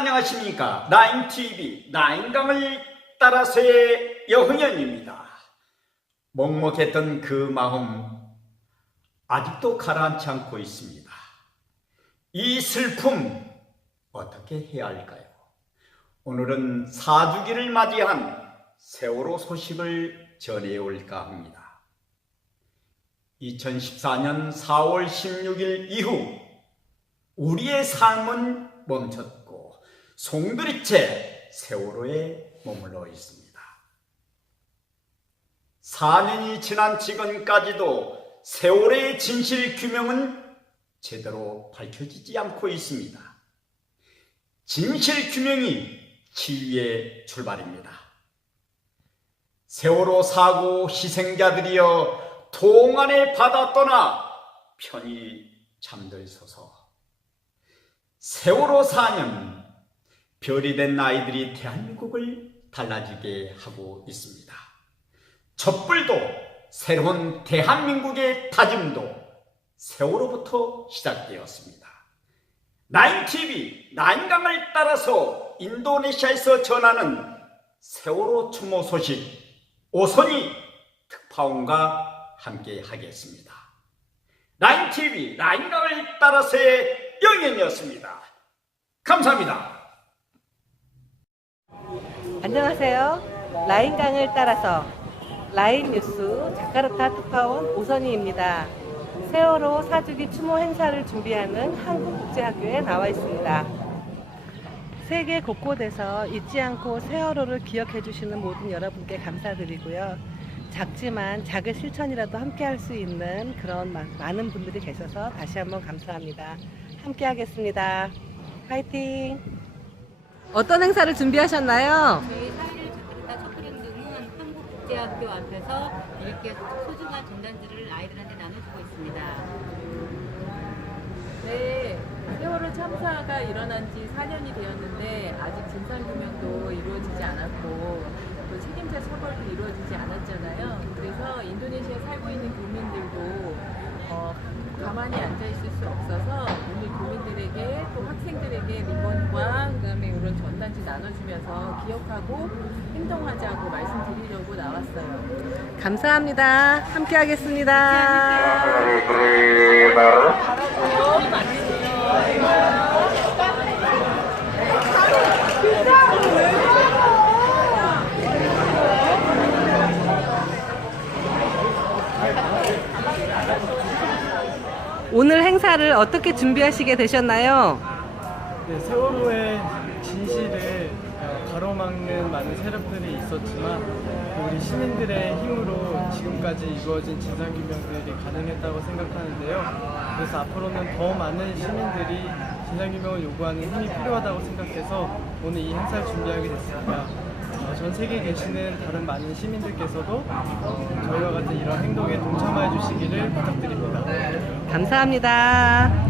안녕하십니까. 나인TV, 나인강을 따라서의 여흥연입니다. 먹먹했던 그 마음, 아직도 가라앉지 않고 있습니다. 이 슬픔, 어떻게 해야 할까요? 오늘은 사주기를 맞이한 세월호 소식을 전해올까 합니다. 2014년 4월 16일 이후 우리의 삶은 멈췄고 송두리째 세월호에 머물러 있습니다. 4년이 지난 지금까지도 세월의 진실 규명은 제대로 밝혀지지 않고 있습니다. 진실 규명이 치유의 출발입니다. 세월호 사고 희생자들이여 동안의 바다 떠나 편히 잠들소서. 세월호 4년 별이 된 아이들이 대한민국을 달라지게 하고 있습니다. 촛불도 새로운 대한민국의 다짐도 세월호부터 시작되었습니다. 나인TV, 나인강을 따라서 인도네시아에서 전하는 세월호 추모 소식 오선이 특파원과 함께 하겠습니다. 나인TV, 나인강을 따라서의 영현이었습니다. 감사합니다. 안녕하세요. 라인강을 따라서 라인 뉴스 자카르타 특파원 오선희입니다. 세월호 사주기 추모 행사를 준비하는 한국국제학교에 나와 있습니다. 세계 곳곳에서 잊지 않고 세월호를 기억해 주시는 모든 여러분께 감사드리고요. 작지만 작은 실천이라도 함께 할 수 있는 그런 마- 많은 분들이 계셔서 다시 한번 감사합니다. 함께 하겠습니다. 파이팅! 어떤 행사를 준비하셨나요? 저희 사회를 자카르타 촛불행 등은 한국국제학교 앞에서 이렇게 소중한 전단지를 아이들한테 나눠주고 있습니다. 네, 세월호 참사가 일어난 지 4년이 되었는데 아직 진상규명도 이루어지지 않았고 또 책임자 처벌도 이루어지지 않았잖아요. 그래서 인도네시아에 살고 있는 교민들도 어, 가만히 앉아 있을 수 없어서 오늘 교민들에게 또 학생들에게 이런 전단지 나눠주면서 기억하고 행동하자고 말씀드리려고 나왔어요. 감사합니다. 함께 하겠습니다. 오늘 행사를 어떻게 준비하시게 되셨나요? 네, 세월호의 가로막는 많은 세력들이 있었지만 우리 시민들의 힘으로 지금까지 이루어진 진상규명들이 가능했다고 생각하는데요. 그래서 앞으로는 더 많은 시민들이 진상규명을 요구하는 힘이 필요하다고 생각해서 오늘 이 행사를 준비하게 됐습니다. 어, 전 세계에 계시는 다른 많은 시민들께서도 어, 저희와 같은 이런 행동에 동참해 주시기를 부탁드립니다. 감사합니다.